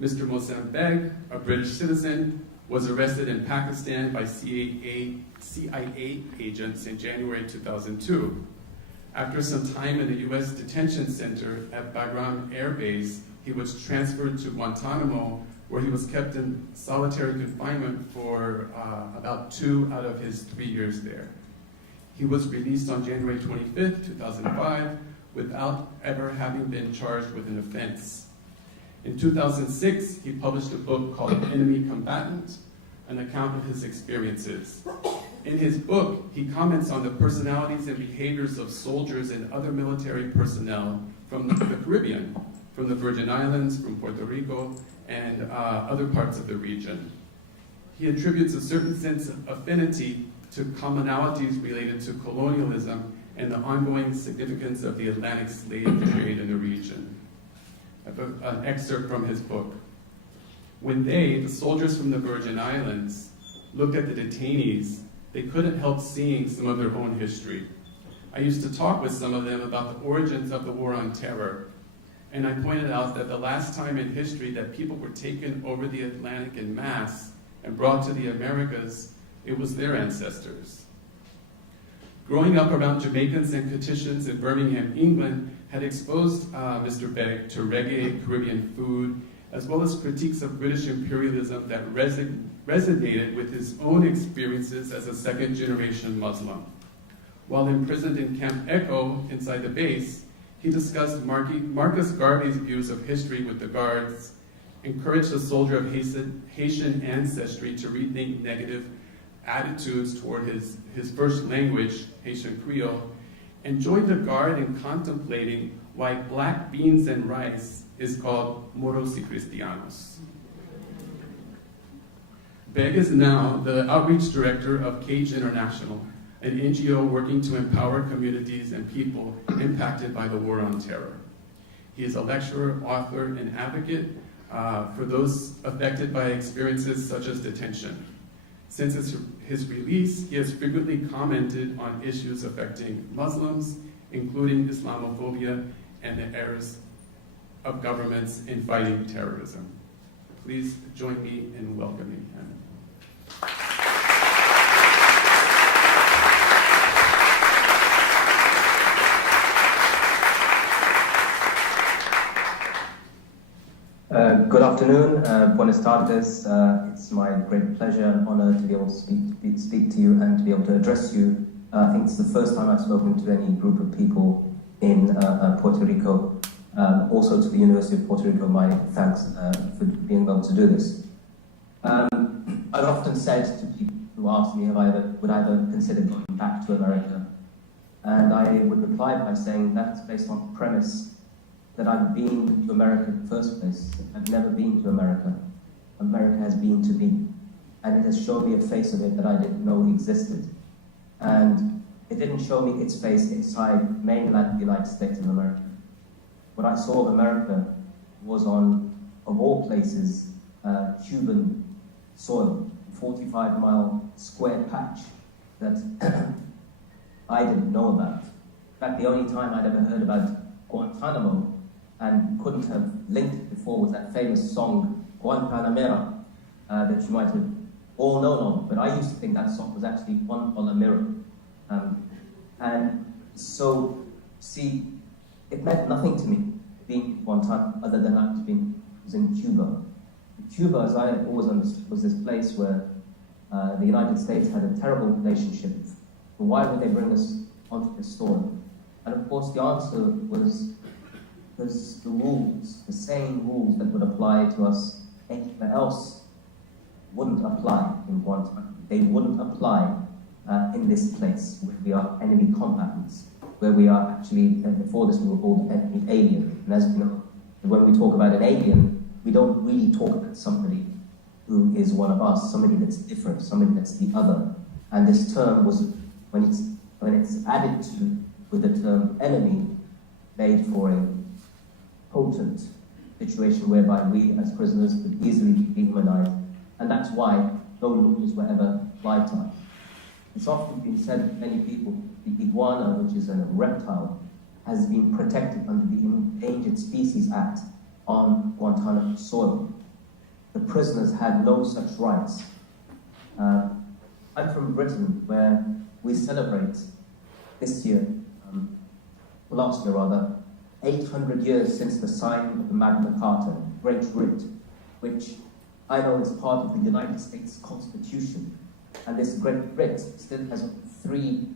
Mr. Moazzam Begg, a British citizen, was arrested in Pakistan by CIA agents in January 2002. After some time in the US detention center at Bagram Air Base, he was transferred to Guantanamo, where he was kept in solitary confinement for about 2 out of his 3 years there. He was released on January 25th, 2005, without ever having been charged with an offense. In 2006, he published a book called Enemy Combatant, an account of his experiences. In his book, he comments on the personalities and behaviors of soldiers and other military personnel from the Caribbean, from the Virgin Islands, from Puerto Rico, and other parts of the region. He attributes a certain sense of affinity to commonalities related to colonialism and the ongoing significance of the Atlantic slave trade in the region. I have an excerpt from his book. When they, the soldiers from the Virgin Islands, looked at the detainees, they couldn't help seeing some of their own history. I used to talk with some of them about the origins of the War on Terror, and I pointed out that the last time in history that people were taken over the Atlantic en masse and brought to the Americas, it was their ancestors. Growing up around Jamaicans and Caucasians in Birmingham, England, had exposed Mr. Begg to reggae, Caribbean food, as well as critiques of British imperialism that resonated with his own experiences as a second-generation Muslim. While imprisoned in Camp Echo inside the base, he discussed Marcus Garvey's views of history with the Guards, encouraged a soldier of Haitian ancestry to rethink negative attitudes toward his first language, Haitian Creole, and joined the Guard in contemplating why black beans and rice is called moros y cristianos. Begg is now the outreach director of Cage International, an NGO working to empower communities and people impacted by the War on Terror. He is a lecturer, author, and advocate for those affected by experiences such as detention. Since his release, he has frequently commented on issues affecting Muslims, including Islamophobia and the errors of governments in fighting terrorism. Please join me in welcoming him. Good afternoon, buenas tardes. It's my great pleasure and honor to be able to speak to you and to be able to address you. I think it's the first time I've spoken to any group of people in Puerto Rico. Also to the University of Puerto Rico, my thanks for being able to do this. I've often said to people who ask me would I ever consider going back to America, and I would reply by saying that's based on the premise that I've been to America in the first place. I've never been to America. America has been to me. And it has shown me a face of it that I didn't know existed. And it didn't show me its face inside mainland United States of America. What I saw of America was on, of all places, Cuban soil, 45-mile square patch that I didn't know about. In fact, the only time I'd ever heard about Guantanamo and couldn't have linked it before was that famous song, Guantanamera, that you might have all known of, but I used to think that song was actually Guantanamera. And so, see, it meant nothing to me being in Guantanamo other than I was in Cuba. Cuba, as I always understood, was this place where the United States had a terrible relationship. But why would they bring us onto this soil? And of course the answer was because the rules, the same rules that would apply to us anywhere else, wouldn't apply in Guantanamo. They wouldn't apply in this place where we are enemy combatants, where we are actually, before this we were called enemy alien. And as you know, when we talk about an alien, we don't really talk about somebody who is one of us, somebody that's different, somebody that's the other. And this term was, when it's added to with the term enemy, made for a potent situation whereby we as prisoners could easily be dehumanized. And that's why no laws were ever applied to us. It's often been said to many people, the iguana, which is a reptile, has been protected under the Endangered Species Act on Guantanamo soil. the prisoners had no such rights. I'm from Britain, where we celebrate this year, last year rather, 800 years since the signing of the Magna Carta, Great Writ, which I know is part of the United States Constitution. And this Great Writ still has 3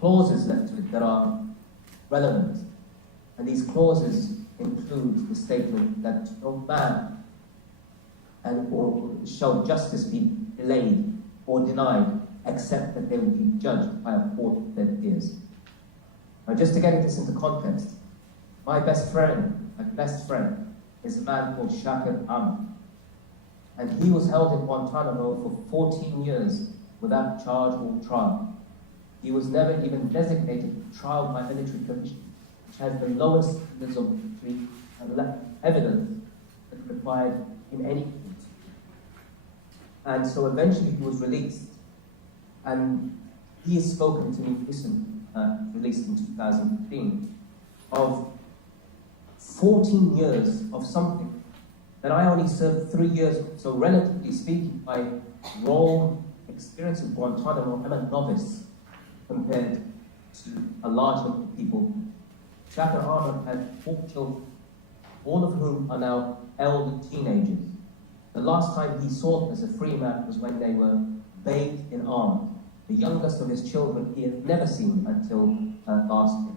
clauses left to it that are relevant. And these clauses include the statement that no man or shall justice be delayed or denied, except that they will be judged by a court of their peers. Now, just to get this into context, my best friend is a man called Shakir Ahmed. And he was held in Guantanamo for 14 years without charge or trial. He was never even designated for trial by military commission, which has the lowest standards of military evidence that's required in any court. And so eventually he was released. And he has spoken to me recently, released in 2015, of 14 years of something that I only served 3 years. So relatively speaking, my role, experience of Guantanamo, I'm a novice compared to a large number of people. Shakir Ahmed had 4 children, all of whom are now elder teenagers. The last time he saw them as a free man was when they were bathed in arms. The youngest of his children he had never seen until last year.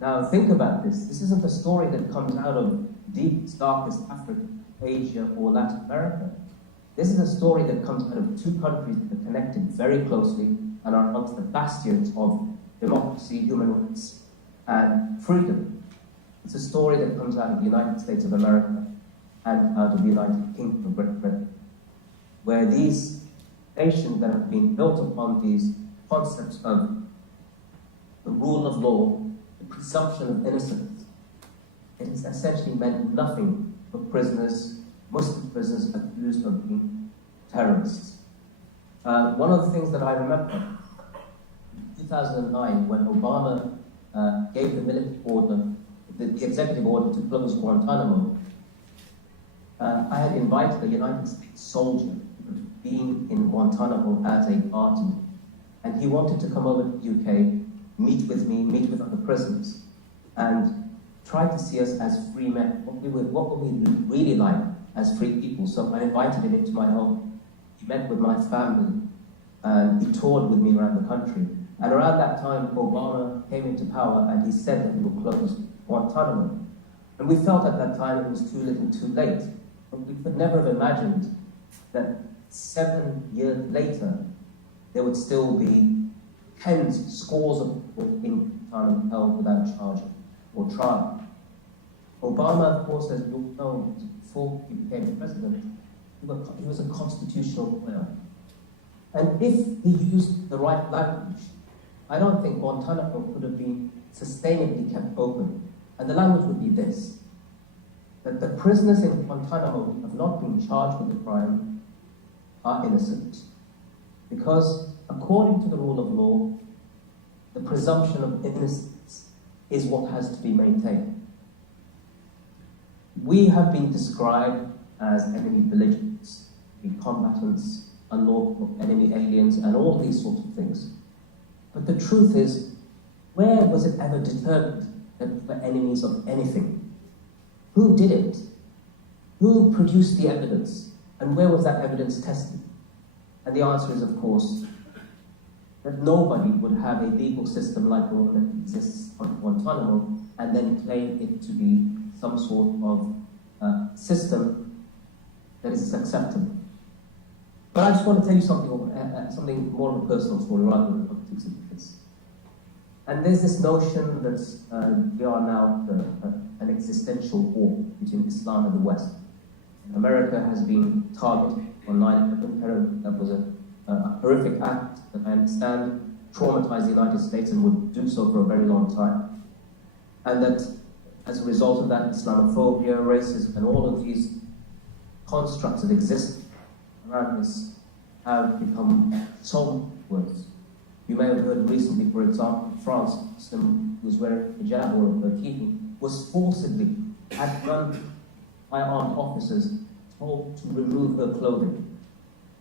Now think about this. This isn't a story that comes out of deep, darkest Africa, Asia, or Latin America. This is a story that comes out of 2 countries that are connected very closely and are amongst the bastions of democracy, human rights, and freedom. It's a story that comes out of the United States of America and out of the United Kingdom of Great Britain, where these nations that have been built upon these concepts of the rule of law, the presumption of innocence, it has essentially meant nothing for prisoners, Muslim prisoners accused of being terrorists. One of the things that I remember, in 2009, when Obama gave the military order, the executive order to close Guantanamo, I had invited a United States soldier who had been in Guantanamo as a party, and he wanted to come over to the UK, meet with me, meet with other prisoners, and try to see us as free men. What were we really like as free people? So I invited him into my home. He met with my family, and he toured with me around the country. And around that time, Obama came into power, and he said that he would close Guantanamo. And we felt at that time it was too little too late. But we could never have imagined that 7 years later, there would still be scores of people in Guantanamo held without charge or trial. Obama, of course, as you all know, before he became president, he was a constitutional lawyer. And if he used the right language, I don't think Guantanamo could have been sustainably kept open. And the language would be this: that the prisoners in Guantanamo who have not been charged with a crime are innocent. Because according to the rule of law, the presumption of innocence is what has to be maintained. We have been described as enemy belligerents, combatants, unlawful enemy aliens, and all these sorts of things. But the truth is, where was it ever determined that we were enemies of anything? Who did it? Who produced the evidence? And where was that evidence tested? And the answer is, of course, that nobody would have a legal system like the one that exists on Guantanamo and then claim it to be some sort of system that is acceptable. But I just want to tell you something more of a personal story rather than politics of this. And there's this notion that we are now an existential war between Islam and the West. America has been targeted on 9/11 terror. That was a horrific act that I understand traumatized the United States and would do so for a very long time. And that as a result of that, Islamophobia, racism, and all of these constructs that exist around us have become so much worse. You may have heard recently, for example, France, a Muslim who was wearing a hijab or a burqini was forcibly had gun by armed officers to told to remove her clothing.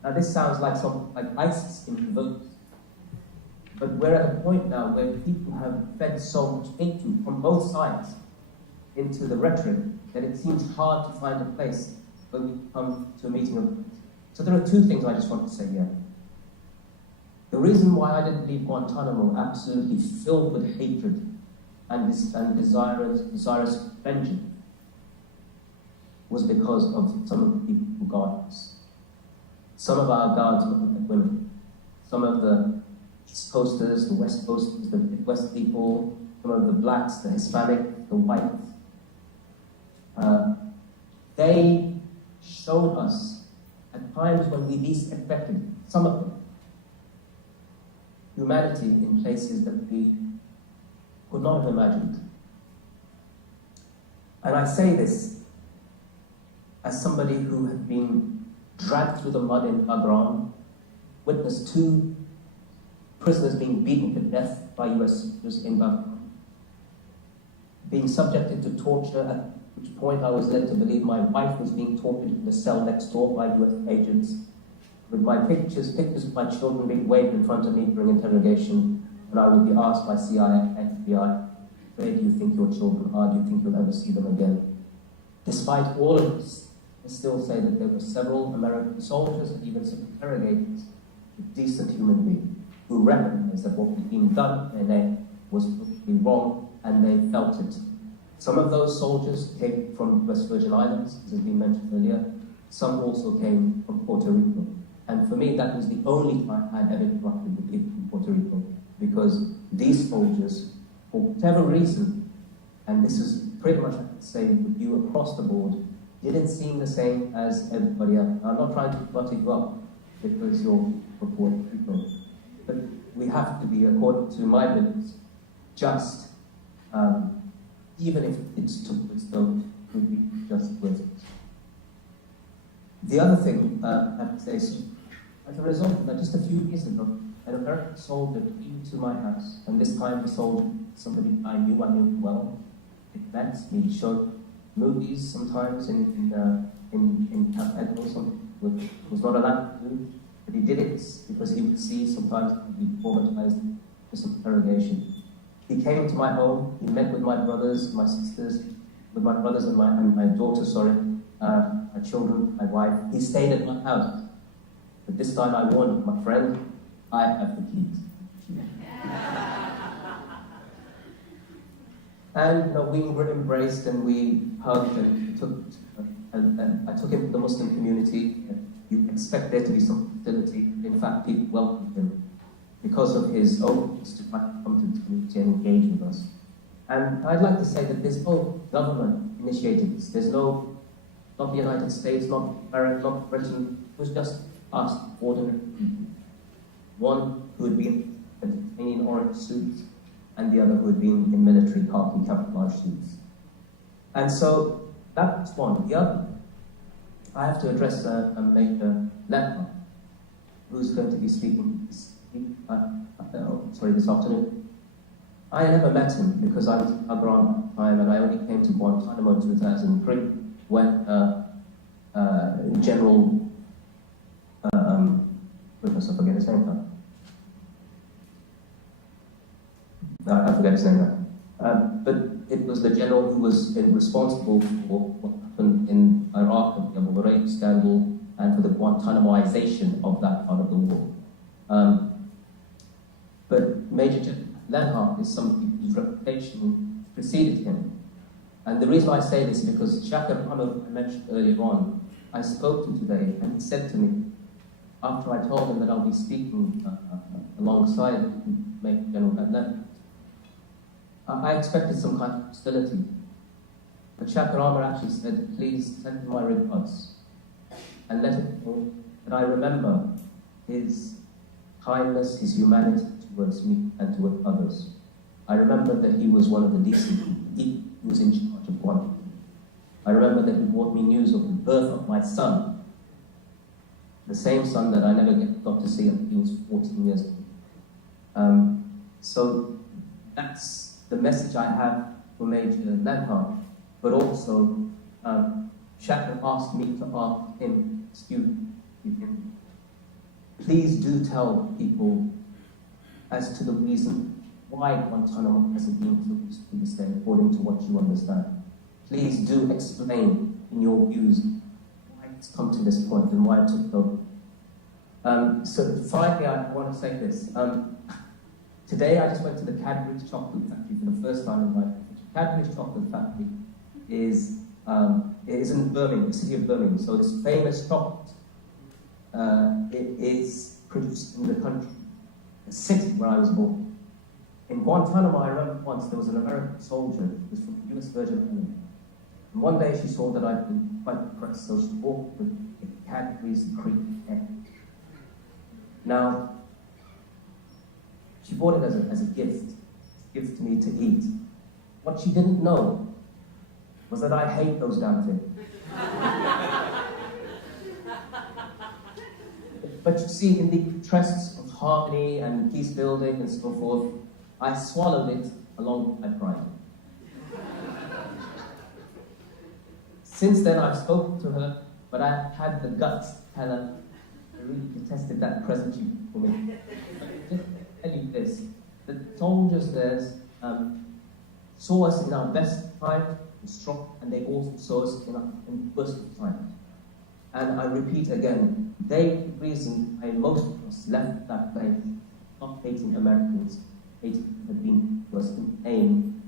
Now this sounds like something like ISIS in reverse. But we're at a point now where people have fed so much into, from both sides, into the rhetoric, that it seems hard to find a place when we come to a meeting of... So there are two things I just want to say here. The reason why I didn't leave Guantanamo absolutely filled with hatred and desirous vengeance was because of some of the people who guard us. Some of our guards look like women. Some of the East Coasters, the West Coasters, the Midwest people, some of the blacks, the Hispanic, the whites. They showed us at times when we least expected it, some of them, humanity in places that we could not have imagined. And I say this as somebody who had been dragged through the mud in Migrant, witnessed 2 prisoners being beaten to death by US soldiers in Guantanamo, being subjected to torture, at which point I was led to believe my wife was being tortured in the cell next door by US agents, with my pictures of my children being waved in front of me during interrogation, and I would be asked by CIA and FBI, where do you think your children are? Do you think you'll ever see them again? Despite all of this, I still say that there were several American soldiers and even some interrogators, decent human beings, who recognized that what was being done in NA was totally wrong, and they felt it. Some of those soldiers came from West Virgin Islands, as has been mentioned earlier. Some also came from Puerto Rico. And for me, that was the only time I had ever interacted with people from Puerto Rico, because these soldiers, for whatever reason, and this is pretty much, I could say, with you across the board, didn't seem the same as everybody else. I'm not trying to butter you up because you're from Puerto Rico, but we have to be, according to my beliefs, just, even if it's took its own, would be just worth it. The other thing I have to say is, as a result of that, just a few years ago, an American soldier came to my house, and this time the soldier, somebody I knew well. It met me, he showed movies sometimes in Camp Edward, something was not allowed to do, but he did it because he would see sometimes he'd be traumatized for some interrogation. He came to my home, he met with my brothers, my sisters, with my brothers and my daughter, my children, my wife. He stayed at my house. But this time I warned my friend, I have the keys. And we were embraced and we hugged and I took him to the Muslim community. You expect there to be some hostility. In fact, people welcomed him because of his openness to come to the community and engage with us. And I'd like to say that there's no government initiated this. There's no, not the United States, not America, not Britain. It was just us, ordinary people. One who had been in orange suits, and the other who had been in military khaki camouflage suits. And so that was one. The other, I have to address a Major Lepper, who's going to be speaking this afternoon. I never met him because I was in Migrant at the time, and I only came to Guantanamo in 2003 when General, I forget his name now. I forget his name now. But it was the general who was responsible for what happened in Iraq and the Abu Ghraib scandal and for the Guantanamoization of that part of the war. But Major General Lenhart is somebody whose reputation preceded him. And the reason I say this is because Shakir Ahmed, I mentioned earlier on, I spoke to today, and he said to me, after I told him that I'll be speaking alongside Major General Lenhart, I expected some kind of hostility. But Shakir Ahmed actually said, please send my regards and let it know that I remember his kindness, his humanity towards me and towards others. I remember that he was one of the decent people. He was in charge of one. I remember that he brought me news of the birth of my son, the same son that I never got to see until he was 14 years old. So that's the message I have for Major Lenhart, but also Shatner asked me to ask him, please do tell people as to the reason why Guantanamo hasn't been closed to this day, according to what you understand. Please do explain in your views why it's come to this point and why it took over. So finally, I want to say this. Today, I just went to the Cadbury's chocolate factory for the first time in my life. Cadbury's chocolate factory is in Birmingham, the city of Birmingham. So it's famous chocolate. It is produced in the country, the city where I was born. In Guantanamo, I remember once there was an American soldier who was from the US Virgin Islands. And one day she saw that I'd been quite depressed, so she bought with a Cadbury's Creek egg. Now, she bought it as a gift to me to eat. What she didn't know was that I hate those damn things. But you see, in the interests of harmony and peace building and so forth, I swallowed it along with my pride. Since then, I've spoken to her, but I've had the guts to tell her I really detested that present you for me. Just to tell you this, the soldiers there saw us in our best time, and strong, and they also saw us in the worst of times. And I repeat again, the reason most of us left that place, not hating Americans, hating had been was an aim